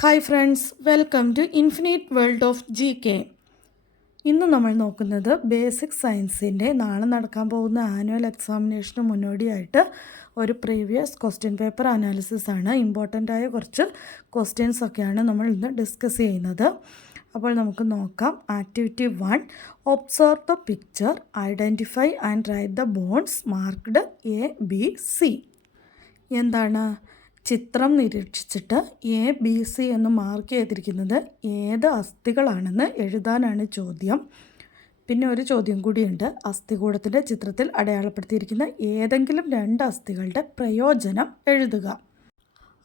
Hi friends, welcome to infinite world of GK. ഇന്ന് നമ്മൾ നോക്കുന്നത് ബേസിക് സയൻസിൻ്റെ നാളെ നടക്കാൻ പോകുന്ന ആനുവൽ എക്സാമിനേഷന് മുന്നോടിയായിട്ട് ഒരു പ്രീവിയസ് ക്വസ്റ്റ്യൻ പേപ്പർ അനാലിസിസ് ആണ്. ഇമ്പോർട്ടൻ്റ് ആയ കുറച്ച് ക്വസ്റ്റ്യൻസ് ഒക്കെയാണ് നമ്മൾ ഇന്ന് ഡിസ്കസ് ചെയ്യുന്നത്. അപ്പോൾ നമുക്ക് നോക്കാം. Activity 1, observe the picture, identify and write the bones marked ABC. എന്താണ്? ചിത്രം നിരീക്ഷിച്ചിട്ട് ABC എന്ന് മാർക്ക് ചെയ്തിരിക്കുന്നത് ഏത് അസ്ഥികളാണെന്ന് എഴുതാനാണ് ചോദ്യം. പിന്നെ ഒരു ചോദ്യം കൂടിയുണ്ട്. അസ്ഥികൂടത്തിൻ്റെ ചിത്രത്തിൽ അടയാളപ്പെടുത്തിയിരിക്കുന്ന ഏതെങ്കിലും 2 അസ്ഥികളുടെ പ്രയോജനം എഴുതുക.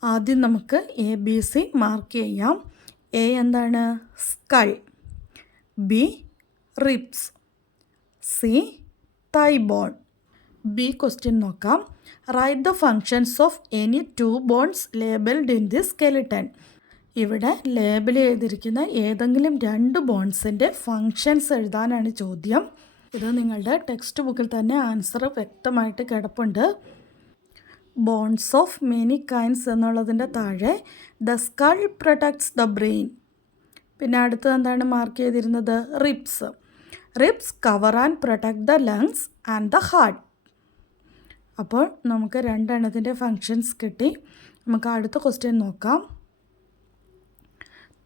ആദ്യം നമുക്ക് ABC മാർക്ക് ചെയ്യാം. A എന്താണ്? Skull. B ribs. C thigh bone. B question നോക്കാം. Write the functions of any 2 bones labelled in the skeleton. ഇവിടെ ലേബിൾ ചെയ്തിരിക്കുന്ന ഏതെങ്കിലും 2 ബോൺസിൻ്റെ ഫങ്ഷൻസ് എഴുതാനാണ് ചോദ്യം. ഇത് നിങ്ങളുടെ ടെക്സ്റ്റ് ബുക്കിൽ തന്നെ ആൻസർ വ്യക്തമായിട്ട് കിടപ്പുണ്ട്. ബോൺസ് ഓഫ് മെനി കൈൻഡ്സ് എന്നുള്ളതിൻ്റെ താഴെ the skull protects the brain. പിന്നെ അടുത്തത് എന്താണ് മാർക്ക് ചെയ്തിരുന്നത്? Ribs. Ribs cover and protect the lungs and the heart. അപ്പോൾ നമുക്ക് 2 എണ്ണത്തിൻ്റെ ഫങ്ഷൻസ് കിട്ടി. നമുക്ക് അടുത്ത ക്വസ്റ്റ്യൻ നോക്കാം.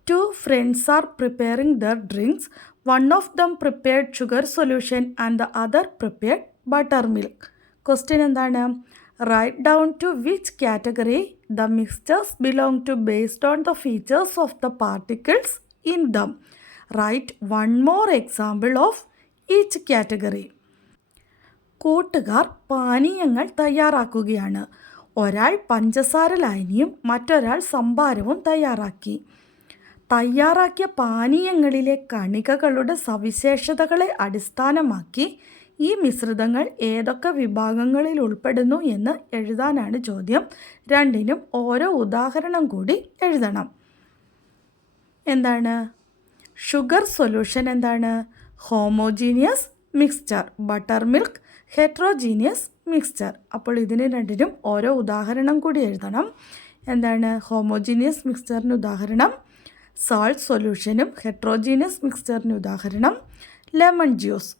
2 friends are preparing their drinks. One of them prepared sugar solution and the other prepared buttermilk. Question എന്താണ്? Write down to which category the mixtures belong to based on the features of the particles in them. Write 1 more example of each category. കൂട്ടുകാർ പാനീയങ്ങൾ തയ്യാറാക്കുകയാണ്. ഒരാൾ പഞ്ചസാര ലായനിയും മറ്റൊരാൾ സംഭാരവും തയ്യാറാക്കി. തയ്യാറാക്കിയ പാനീയങ്ങളിലെ കണികകളുടെ സവിശേഷതകളെ അടിസ്ഥാനമാക്കി ഈ മിശ്രിതങ്ങൾ ഏതൊക്കെ വിഭാഗങ്ങളിൽ ഉൾപ്പെടുന്നു എന്ന് എഴുതാനാണ് ചോദ്യം. 2നും ഓരോ ഉദാഹരണം കൂടി എഴുതണം. എന്താണ്? ഷുഗർ സൊല്യൂഷൻ എന്താണ്? Homogeneous mixture. Butter milk heterogeneous mixture. അപ്പോൾ ഇതിന് 2നും ഓരോ ഉദാഹരണം കൂടി എഴുതണം. എന്താണ്? ഹോമോജീനിയസ് മിക്സ്ചറിന് ഉദാഹരണം സാൾട്ട് സൊല്യൂഷനും ഹെട്രോജീനിയസ് മിക്സ്ചറിന് ഉദാഹരണം ലെമൺ ജ്യൂസ്.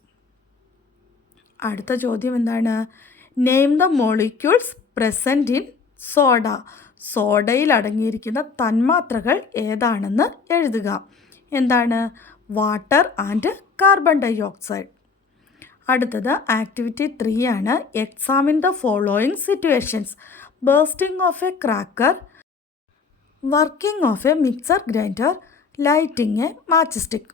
അടുത്ത ചോദ്യം എന്താണ്? Name the molecules present in soda. സോഡയിൽ അടങ്ങിയിരിക്കുന്ന തന്മാത്രകൾ ഏതാണെന്ന് എഴുതുക. എന്താണ്? Water and carbon dioxide. അടുത്തത് ആക്ടിവിറ്റി 3 ആണ്. Examine the following situations. Bursting of a cracker, working of a mixer grinder, lighting a match stick.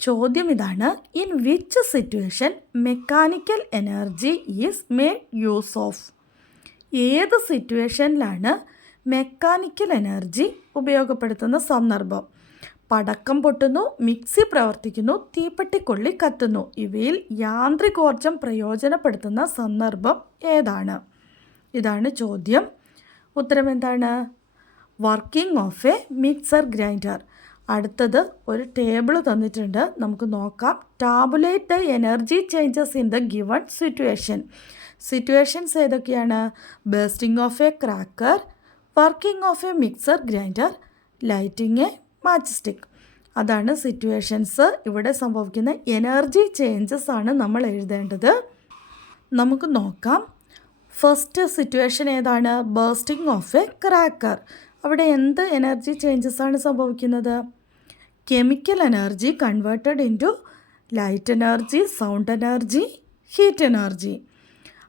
ചോദ്യം ഇതാണ്. In which situation mechanical energy is made use of. ഏത് സിറ്റുവേഷനിലാണ് mechanical energy ഉപയോഗപ്പെടുത്തുന്ന സന്ദർഭം? പടക്കം പൊട്ടുന്നു, mixie പ്രവർത്തിക്കുന്നു, തീപ്പെട്ടിക്കൊള്ളി കത്തുന്നു. ഇവയിൽ യാന്ത്രികോർജം പ്രയോജനപ്പെടുത്തുന്ന സന്ദർഭം ഏതാണ്? ഇതാണ് ചോദ്യം. ഉത്തരം എന്താണ്? Working of a mixer grinder. അടുത്തത് ഒരു ടേബിൾ തന്നിട്ടുണ്ട്, നമുക്ക് നോക്കാം. Tabulate the energy changes in the given situation. Situations ഏതൊക്കെയാണ്? Bursting of a cracker, working of a mixer grinder, lighting a match stick. അതാണ് സിറ്റുവേഷൻസ്. ഇവിടെ സംഭവിക്കുന്ന എനർജി ചേഞ്ചസ് ആണ് നമ്മൾ എഴുതേണ്ടത്. നമുക്ക് നോക്കാം. ഫസ്റ്റ് സിറ്റുവേഷൻ ഏതാണ്? Bursting of a cracker. അവിടെ എന്ത് എനർജി ചേഞ്ചസ് ആണ് സംഭവിക്കുന്നത്? Chemical energy converted into light energy, sound energy, heat energy.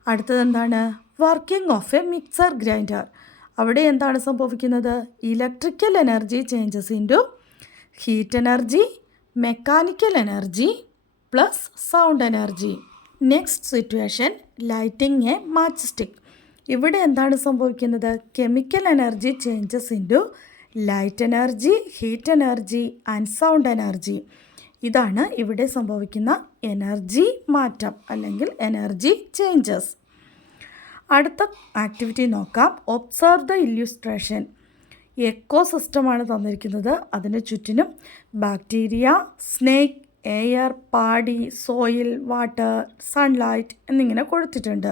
അടുത്തത് എന്താണ്? Working of a mixer grinder. അവിടെ എന്താണ് സംഭവിക്കുന്നത്? Electrical energy changes into heat energy, mechanical energy plus sound energy. Next situation lighting a match stick. ഇവിടെ എന്താണ് സംഭവിക്കുന്നത്? Chemical energy changes into light energy, heat energy and sound energy. ഇതാണ് ഇവിടെ സംഭവിക്കുന്ന energy മാറ്റം അല്ലെങ്കിൽ എനർജി ചേഞ്ചസ്. അടുത്ത activity നോക്കാം. Observe the illustration. എക്കോ സിസ്റ്റമാണ് തന്നിരിക്കുന്നത്. അതിന് ചുറ്റിനും ബാക്ടീരിയ, സ്നേക്ക്, എയർ, പാടി, സോയിൽ, വാട്ടർ, സൺലൈറ്റ് എന്നിങ്ങനെ കൊടുത്തിട്ടുണ്ട്.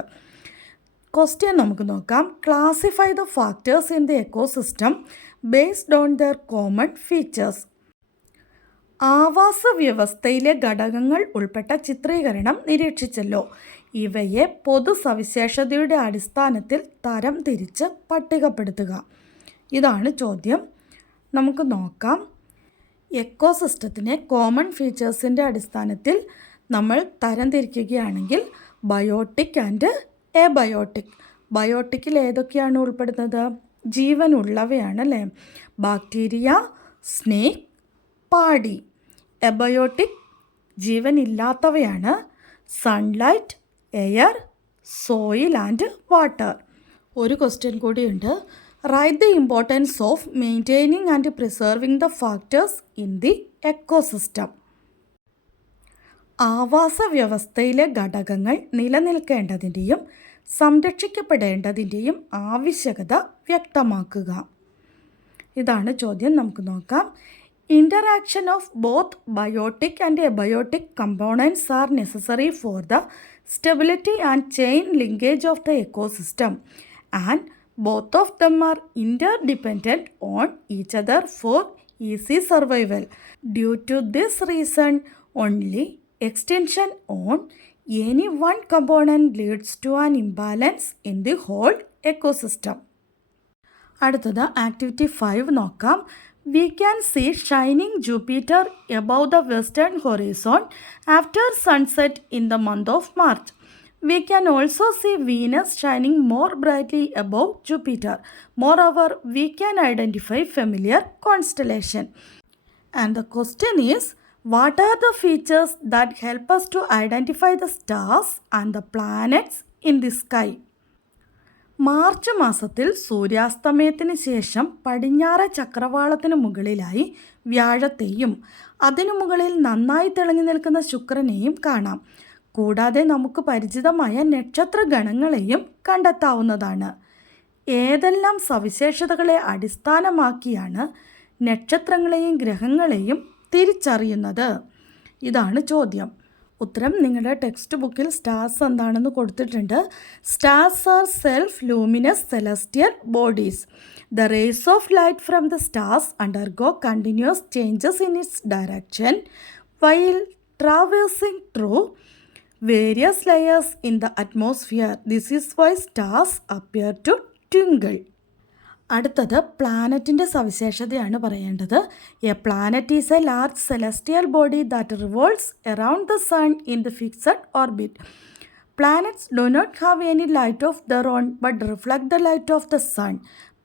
ക്വസ്റ്റ്യൻ നമുക്ക് നോക്കാം. Classify the factors in the ecosystem based on their common features. ആവാസ വ്യവസ്ഥയിലെ ഘടകങ്ങൾ ഉൾപ്പെട്ട ചിത്രീകരണം നിരീക്ഷിച്ചല്ലോ. ഇവയെ പൊതു സവിശേഷതയുടെ അടിസ്ഥാനത്തിൽ തരം തിരിച്ച് പട്ടികപ്പെടുത്തുക. ഇതാണ് ചോദ്യം. നമുക്ക് നോക്കാം. എക്കോസിസ്റ്റത്തിനെ കോമൺ ഫീച്ചേഴ്സിൻ്റെ അടിസ്ഥാനത്തിൽ നമ്മൾ തരംതിരിക്കുകയാണെങ്കിൽ ബയോട്ടിക് ആൻഡ് എബയോട്ടിക്. ബയോട്ടിക്കിൽ ഏതൊക്കെയാണ് ഉൾപ്പെടുന്നത്? ജീവനുള്ളവയാണ് അല്ലേ? Bacteria, snake, paddy. എബയോട്ടിക് ജീവനില്ലാത്തവയാണ് sunlight, air, soil and water. ഒരു ക്വസ്റ്റ്യൻ കൂടിയുണ്ട്. Write the importance of maintaining and preserving the factors in the ecosystem. ആവാസ വ്യവസ്ഥയിലെ ഘടകങ്ങൾ നിലനിൽക്കേണ്ടതിൻ്റെയും സംരക്ഷിക്കപ്പെടേണ്ടതിൻ്റെയും ആവശ്യകത വ്യക്തമാക്കുക. ഇതാണ് ചോദ്യം. നമുക്ക് നോക്കാം. Interaction of both biotic and abiotic components are necessary for the stability and chain linkage of the ecosystem, and both of them are interdependent on each other for easy survival. Due to this reason, only extension on any one component leads to an imbalance in the whole ecosystem. അടുത്തത് activity 5 നോക്കാം. We can see shining Jupiter above the western horizon after sunset in the month of March. We can also see Venus shining more brightly above Jupiter. Moreover, we can identify familiar constellation. And the question is, what are the features that help us to identify the stars and the planets in the sky? March മാസത്തിൽ സൂര്യാസ്തമയത്തിന് ശേഷം പടിഞ്ഞാറ് ചക്രവാളത്തിന് മുകളിലായി വ്യാഴത്തെയും അതിനു മുകളിൽ നന്നായി തെളിഞ്ഞു നിൽക്കുന്ന ശുക്രനെയും കാണാം. കൂടാതെ നമുക്ക് പരിചിതമായ നക്ഷത്രഗണങ്ങളെയും കണ്ടെത്താവുന്നതാണ്. ഏതെല്ലാം സവിശേഷതകളെ അടിസ്ഥാനമാക്കിയാണ് നക്ഷത്രങ്ങളെയും ഗ്രഹങ്ങളെയും തിരിച്ചറിയുന്നത്? ഇതാണ് ചോദ്യം. ഉത്തരം നിങ്ങളുടെ ടെക്സ്റ്റ് ബുക്കിൽ സ്റ്റാർസ് എന്താണെന്ന് കൊടുത്തിട്ടുണ്ട്. Stars are self luminous celestial bodies. The rays of light from the stars undergo continuous changes in its direction while traversing through various layers in the atmosphere. This is why stars appear to twinkle. അടുത്തത് പ്ലാനറ്റിൻ്റെ സവിശേഷതയാണ് പറയേണ്ടത്. A planet is a large celestial body that revolves around the sun in the fixed orbit. Planets do not have any light of their own but reflect the light of the sun.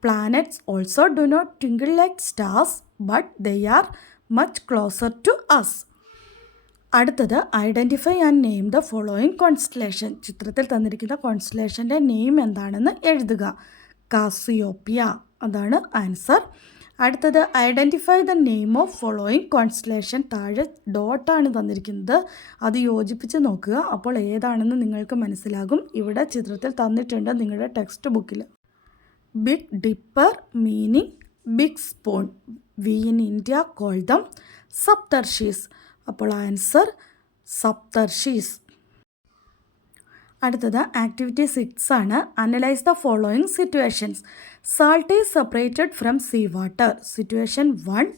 Planets also do not twinkle like stars but they are much closer to us. അടുത്തത് identify and name the following constellation. ചിത്രത്തിൽ തന്നിരിക്കുന്ന കോൺസ്റ്റലേഷൻ്റെ name എന്താണെന്ന് എഴുതുക. Cassiopeia, അതാണ് answer. അടുത്തത് identify the name of following constellation. താഴെ ഡോട്ടാണ് തന്നിരിക്കുന്നത്, അത് യോജിപ്പിച്ച് നോക്കുക. അപ്പോൾ ഏതാണെന്ന് നിങ്ങൾക്ക് മനസ്സിലാകും. ഇവിടെ ചിത്രത്തിൽ തന്നിട്ടുണ്ട് നിങ്ങളുടെ ടെക്സ്റ്റ് ബുക്കിൽ. Big dipper meaning big spoon. We in India call them Saptarshis. അപ്പോൾ ആൻസർ സപ്തർഷീസ്. അടുത്തത് ആക്ടിവിറ്റി 6 ആണ്. Analyse the following situations. Salt is separated from sea water. Situation 1.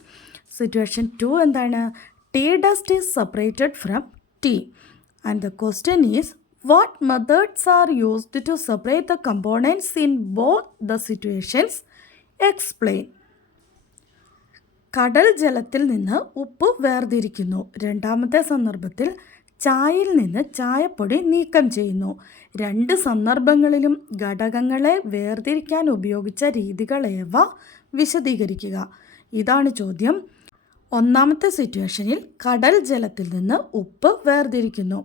Situation 2 എന്താണ്? Tea dust is separated from tea. And the question is, what methods are used to separate the components in both the situations? Explain. കടൽ ജലത്തിൽ നിന്ന് ഉപ്പ് വേർതിരിക്കുന്നു. രണ്ടാമത്തെ സന്ദർഭത്തിൽ ചായയിൽ നിന്ന് ചായപ്പൊടി നീക്കം ചെയ്യുന്നു. രണ്ട് സന്ദർഭങ്ങളിലും ഘടകങ്ങളെ വേർതിരിക്കാൻ ഉപയോഗിച്ച രീതികളേവ വിശദീകരിക്കുക. ഇതാണ് ചോദ്യം. ഒന്നാമത്തെ സിറ്റുവേഷനിൽ കടൽ ജലത്തിൽ നിന്ന് ഉപ്പ് വേർതിരിക്കുന്നു.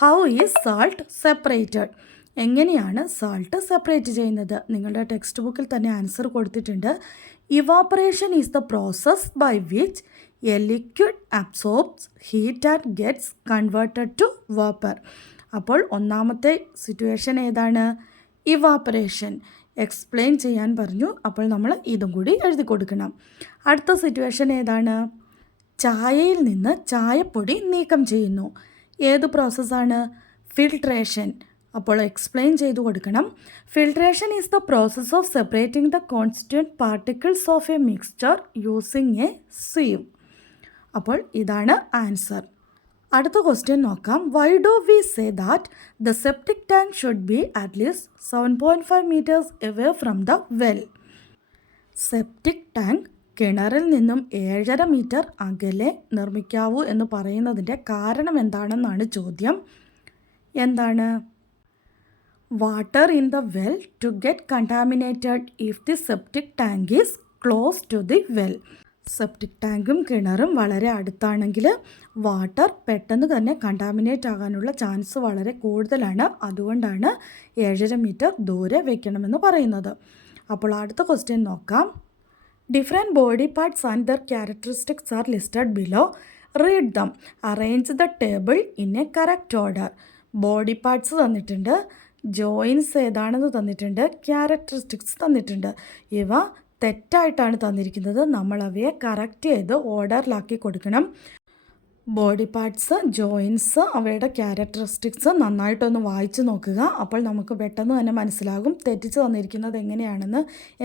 How is salt separated? എങ്ങനെയാണ് സാൾട്ട് സെപ്പറേറ്റ് ചെയ്യുന്നത്? നിങ്ങളുടെ ടെക്സ്റ്റ് ബുക്കിൽ തന്നെ ആൻസർ കൊടുത്തിട്ടുണ്ട്. Evaporation is the process by which a liquid absorbs heat and gets converted to vapour. അപ്പോൾ ഒന്നാമത്തെ സിറ്റുവേഷൻ ഏതാണ്? ഇവാപ്പറേഷൻ. എക്സ്പ്ലെയിൻ ചെയ്യാൻ പറഞ്ഞു. അപ്പോൾ നമ്മൾ ഇതും കൂടി എഴുതി കൊടുക്കണം. അടുത്ത സിറ്റുവേഷൻ ഏതാണ്? ചായയിൽ നിന്ന് ചായപ്പൊടി നീക്കം ചെയ്യുന്നു. ഏത് പ്രോസസ്സാണ്? ഫിൽട്രേഷൻ. അപ്പോൾ എക്സ്പ്ലെയിൻ ചെയ്തു കൊടുക്കണം. Filtration is the process of separating the constituent particles of A mixture using A sieve. അപ്പോൾ ഇതാണ് ആൻസർ. അടുത്ത ക്വസ്റ്റ്യൻ നോക്കാം. Why do we say that the septic tank should be at least 7.5 meters away from the well? Septic tank കിണറിൽ നിന്നും 7.5 meter അകലെ നിർമ്മിക്കാവൂ എന്ന് പറയുന്നതിൻ്റെ കാരണം എന്താണെന്നാണ് ചോദ്യം. എന്താണ്? Water in the well to get contaminated if the septic tank is close to the well. Septic ടാങ്കും കിണറും വളരെ അടുത്താണെങ്കിൽ വാട്ടർ പെട്ടെന്ന് തന്നെ കണ്ടാമിനേറ്റ് ആകാനുള്ള ചാൻസ് വളരെ കൂടുതലാണ്. അതുകൊണ്ടാണ് 7.5 meter ദൂരെ വയ്ക്കണമെന്ന് പറയുന്നത്. അപ്പോൾ അടുത്ത ക്വസ്റ്റ്യൻ നോക്കാം. Different body parts and there characteristics are listed below. Read dum. Arrange the table in A correct order. Body parts തന്നിട്ടുണ്ട്, ജോയിൻസ് ഏതാണെന്ന് തന്നിട്ടുണ്ട്, ക്യാരക്ടറിസ്റ്റിക്സ് തന്നിട്ടുണ്ട്. ഇവ തെറ്റായിട്ടാണ് തന്നിരിക്കുന്നത്. നമ്മൾ അവയെ കറക്റ്റ് ചെയ്ത് ഓർഡറിലാക്കി കൊടുക്കണം. ബോഡി പാർട്സ്, ജോയിൻസ്, അവയുടെ ക്യാരക്ടറിസ്റ്റിക്സ് നന്നായിട്ടൊന്ന് വായിച്ച് നോക്കുക. അപ്പോൾ നമുക്ക് പെട്ടെന്ന് തന്നെ മനസ്സിലാകും തെറ്റിച്ച് തന്നിരിക്കുന്നത്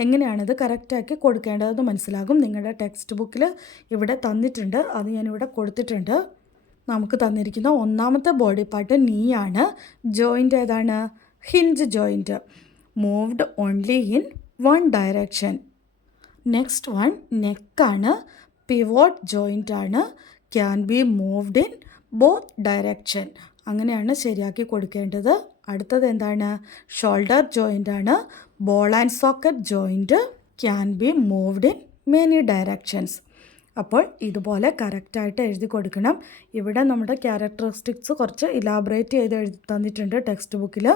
എങ്ങനെയാണിത് കറക്റ്റാക്കി കൊടുക്കേണ്ടതെന്ന് മനസ്സിലാകും. നിങ്ങളുടെ ടെക്സ്റ്റ് ബുക്കിൽ ഇവിടെ തന്നിട്ടുണ്ട്, അത് ഞാനിവിടെ കൊടുത്തിട്ടുണ്ട്. നമുക്ക് തന്നിരിക്കുന്ന ഒന്നാമത്തെ ബോഡി പാർട്ട് നീ ആണ്. ജോയിൻ്റ് ഏതാണ്? Hinge joint. Moved only in one direction. Next one നെക്കാണ്. പിവോട്ട് ജോയിൻ്റ് ആണ്. Can be moved in both direction. അങ്ങനെയാണ് ശരിയാക്കി കൊടുക്കേണ്ടത്. അടുത്തത് എന്താണ്? ഷോൾഡർ ജോയിൻ്റ് ആണ്. Ball and socket joint. Can be moved in many directions. അപ്പോൾ ഇതുപോലെ കറക്റ്റായിട്ട് എഴുതി കൊടുക്കണം. ഇവിടെ നമ്മുടെ ക്യാരക്ടറിസ്റ്റിക്സ് കുറച്ച് ഇലാബറേറ്റ് ചെയ്ത് എഴുതി തന്നിട്ടുണ്ട് ടെക്സ്റ്റ് ബുക്കിൽ.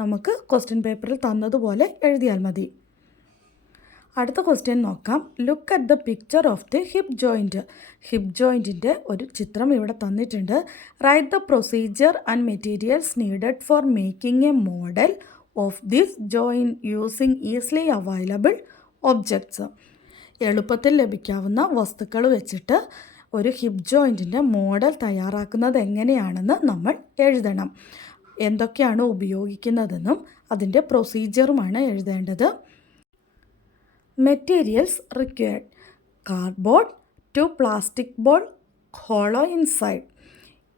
നമുക്ക് ക്വസ്റ്റ്യൻ പേപ്പറിൽ തന്നതുപോലെ എഴുതിയാൽ മതി. അടുത്ത ക്വസ്റ്റ്യൻ നോക്കാം. Look at the picture of the hip joint. Hip ജോയിൻറ്റിൻ്റെ ഒരു ചിത്രം ഇവിടെ തന്നിട്ടുണ്ട്. Write the procedure and materials needed for making a model of this joint using easily available objects. എളുപ്പത്തിൽ ലഭിക്കാവുന്ന വസ്തുക്കൾ വെച്ചിട്ട് ഒരു ഹിപ്പ് ജോയിൻറ്റിൻ്റെ മോഡൽ തയ്യാറാക്കുന്നത് എങ്ങനെയാണെന്ന് നമ്മൾ എഴുതണം. എന്തൊക്കെയാണ് ഉപയോഗിക്കുന്നതെന്നും അതിൻ്റെ പ്രൊസീജിയറുമാണ് എഴുതേണ്ടത്. Materials required: cardboard, 2 plastic ball hollow inside,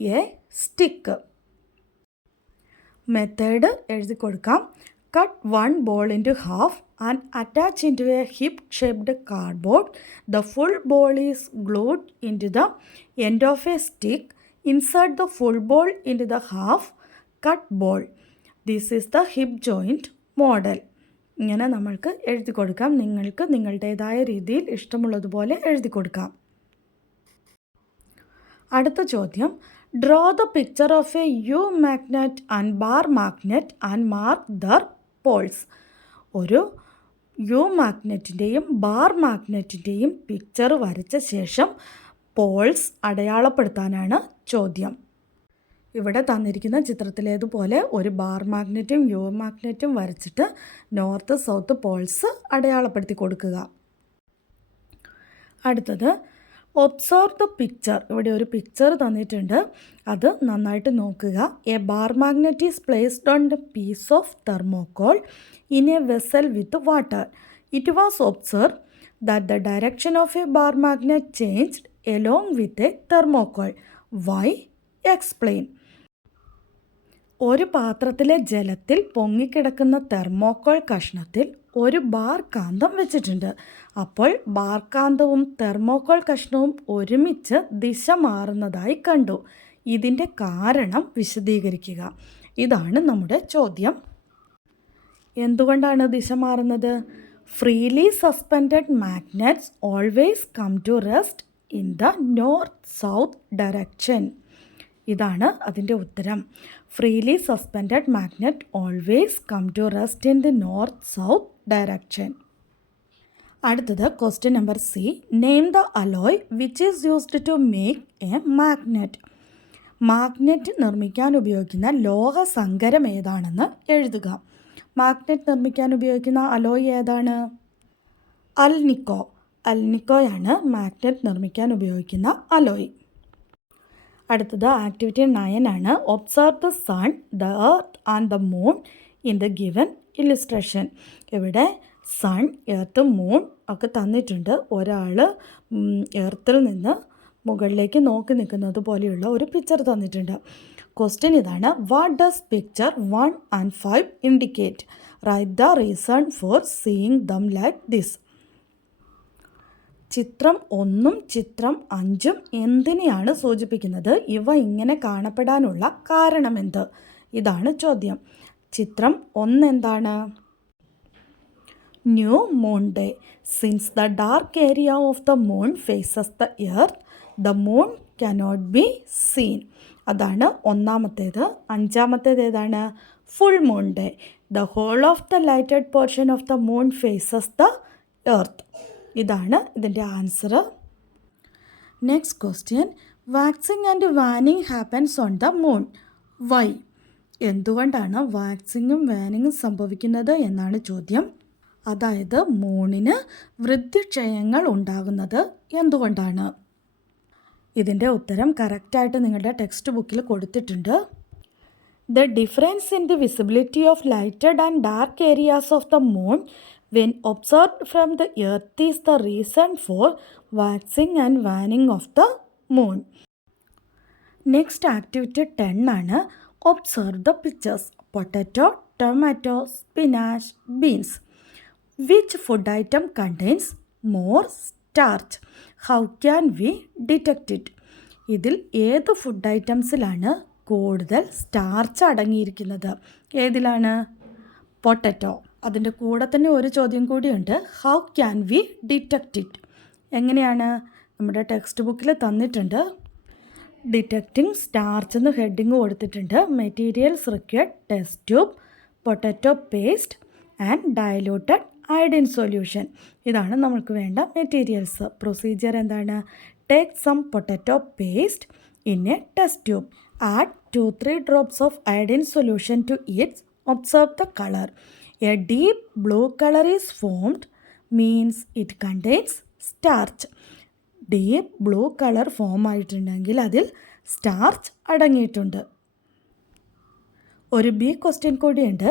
a stick. Method എഴുതി കൊടുക്കാം. Cut 1 ball into half and attach into a hip-shaped cardboard. The full ball is glued into the end of a stick. Insert the full ball into the half-cut ball. This is the hip joint model. ഇങ്ങനെ നമ്മൾക്ക് എഴുതി കൊടുക്കാം. നിങ്ങൾക്ക് നിങ്ങളുടേതായ രീതിയിൽ ഇഷ്ടമുള്ളതുപോലെ എഴുതി കൊടുക്കാം. അടുത്ത ചോദ്യം. Draw the picture of a U magnet and bar magnet and mark their poles. ഒരു യു മാഗ്നറ്റിൻ്റെയും ബാർ മാഗ്നറ്റിൻ്റെയും പിക്ചർ വരച്ച ശേഷം പോൾസ് അടയാളപ്പെടുത്താനാണ് ചോദ്യം. ഇവിടെ തന്നിരിക്കുന്ന ചിത്രത്തിലേതുപോലെ ഒരു ബാർ മാഗ്നറ്റും യു മാഗ്നറ്റും വരച്ചിട്ട് നോർത്ത് സൗത്ത് പോൾസ് അടയാളപ്പെടുത്തി കൊടുക്കുക. അടുത്തത് ഒബ്സർവ് ദ പിക്ചർ. ഇവിടെ ഒരു പിക്ചർ തന്നിട്ടുണ്ട്, അത് നന്നായിട്ട് നോക്കുക. A bar magnet is placed on the piece of thermocol in a vessel with water. It was observe that the direction of a bar magnet changed along with a thermocol. Why? Explain. ഒരു പാത്രത്തിലെ ജലത്തിൽ പൊങ്ങിക്കിടക്കുന്ന thermocol കഷ്ണത്തിൽ ഒരു bar കാന്തം വെച്ചിട്ടുണ്ട്. അപ്പോൾ bar കാന്തവും thermocol കഷ്ണവും ഒരുമിച്ച് ദിശ മാറുന്നതായി കണ്ടു. ഇതിൻ്റെ കാരണം വിശദീകരിക്കുക. ഇതാണ് നമ്മുടെ ചോദ്യം. എന്തുകൊണ്ടാണ് ദിശ മാറുന്നത്? Freely suspended magnets always come to rest in the north south direction. ഇതാണ് അതിൻ്റെ ഉത്തരം. Freely suspended magnet always come to rest in the north south direction. അടുത്തത് question number C. Name the alloy which is used to make a magnet. Magnet നിർമ്മിക്കാൻ ഉപയോഗിക്കുന്ന ലോഹസങ്കരം ഏതാണെന്ന് എഴുതുക. Magnet നിർമ്മിക്കാൻ ഉപയോഗിക്കുന്ന അലോയ് ഏതാണ്? അൽനിക്കോയാണ് മാഗ്നറ്റ് നിർമ്മിക്കാൻ ഉപയോഗിക്കുന്ന അലോയ്. അടുത്തത് ആക്ടിവിറ്റി 9 ആണ്. Observe the sun, the earth and the moon in the given illustration. ഇവിടെ സൺ, എർത്ത്, മൂൺ ഒക്കെ തന്നിട്ടുണ്ട്. ഒരാൾ എർത്തിൽ നിന്ന് മുകളിലേക്ക് നോക്കി നിൽക്കുന്നത് പോലെയുള്ള ഒരു പിക്ചർ തന്നിട്ടുണ്ട്. ക്വസ്റ്റ്യൻ ഇതാണ്: what does picture 1 and 5 indicate? Write the reason for seeing them like this. ചിത്രം 1ഉം ചിത്രം 5ഉം എന്തിനെയാണ് സൂചിപ്പിക്കുന്നത്? ഇവ ഇങ്ങനെ കാണപ്പെടാനുള്ള കാരണമെന്ത്? ഇതാണ് ചോദ്യം. ചിത്രം 1 എന്താണ്? New moon day. Since the dark area of the moon faces the earth, the moon cannot be seen. അതാണ് ഒന്നാമത്തേത്. 5-മത്തേത് ഏതാണ്? Full moon day. The whole of the lighted portion of the moon faces the earth. ഇതാണ് ഇതിൻ്റെ answer. Next question: waxing and waning happens on the moon. Why? എന്തുകൊണ്ടാണ് വാക്സിങ്ങും വാനിങ്ങും സംഭവിക്കുന്നത് എന്നാണ് ചോദ്യം. അതായത് മൂണിന് വൃദ്ധിക്ഷയങ്ങൾ ഉണ്ടാകുന്നത് എന്തുകൊണ്ടാണ്? ഇതിൻ്റെ ഉത്തരം കറക്റ്റായിട്ട് നിങ്ങളുടെ ടെക്സ്റ്റ് ബുക്കിൽ കൊടുത്തിട്ടുണ്ട്. The difference in the visibility of lighted and dark areas of the moon when observed from the earth is the reason for waxing and waning of the moon. Next activity 10 ആണ്. Observe the pictures: potato, tomato, spinach, beans. Which food item contains more starch? How can we detect it? ഇതിൽ ഏത് food ഐറ്റംസിലാണ് കൂടുതൽ starch അടങ്ങിയിരിക്കുന്നത്? ഏതിലാണ്? Potato. അതിൻ്റെ കൂടെ തന്നെ ഒരു ചോദ്യം കൂടിയുണ്ട്: how can we detect it? എങ്ങനെയാണ്? നമ്മുടെ ടെക്സ്റ്റ് ബുക്കിൽ തന്നിട്ടുണ്ട്. ഡിറ്റക്റ്റിംഗ് സ്റ്റാർച്ച് എന്ന് ഹെഡിങ് കൊടുത്തിട്ടുണ്ട്. Materials required: test tube, potato paste and diluted iodine solution. ഇതാണ് നമുക്ക് വേണ്ട മെറ്റീരിയൽസ്. പ്രൊസീജിയർ എന്താണ്? Take some potato paste in a test tube. Add 2-3 drops of iodine solution to it. Observe the color. A deep blue color is formed, means it contains starch. Deep blue colour form ആയിട്ടുണ്ടെങ്കിൽ അതിൽ starch അടങ്ങിയിട്ടുണ്ട്. ഒരു B question കൂടിയുണ്ട്.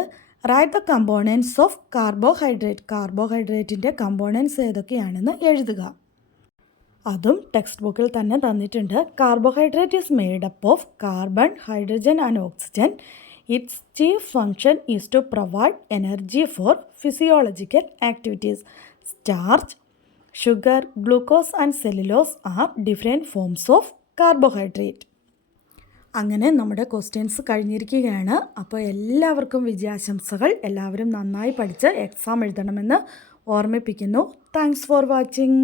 Write the components of carbohydrate. കാർബോഹൈഡ്രേറ്റിൻ്റെ components ഏതൊക്കെയാണെന്ന് എഴുതുക. അതും text ബുക്കിൽ തന്നെ തന്നിട്ടുണ്ട്. Carbohydrate is made up of carbon, hydrogen and oxygen. Its chief function is to provide energy for physiological activities. Starch, sugar, glucose and cellulose are different forms of carbohydrate. അങ്ങനെ നമ്മുടെ questions കഴിഞ്ഞിരിക്കുകയാണ്. അപ്പോൾ എല്ലാവർക്കും വിജയാശംസകൾ. എല്ലാവരും നന്നായി പഠിച്ച് എക്സാം എഴുതണമെന്ന് ഓർമ്മിപ്പിക്കുന്നു. Thanks for watching.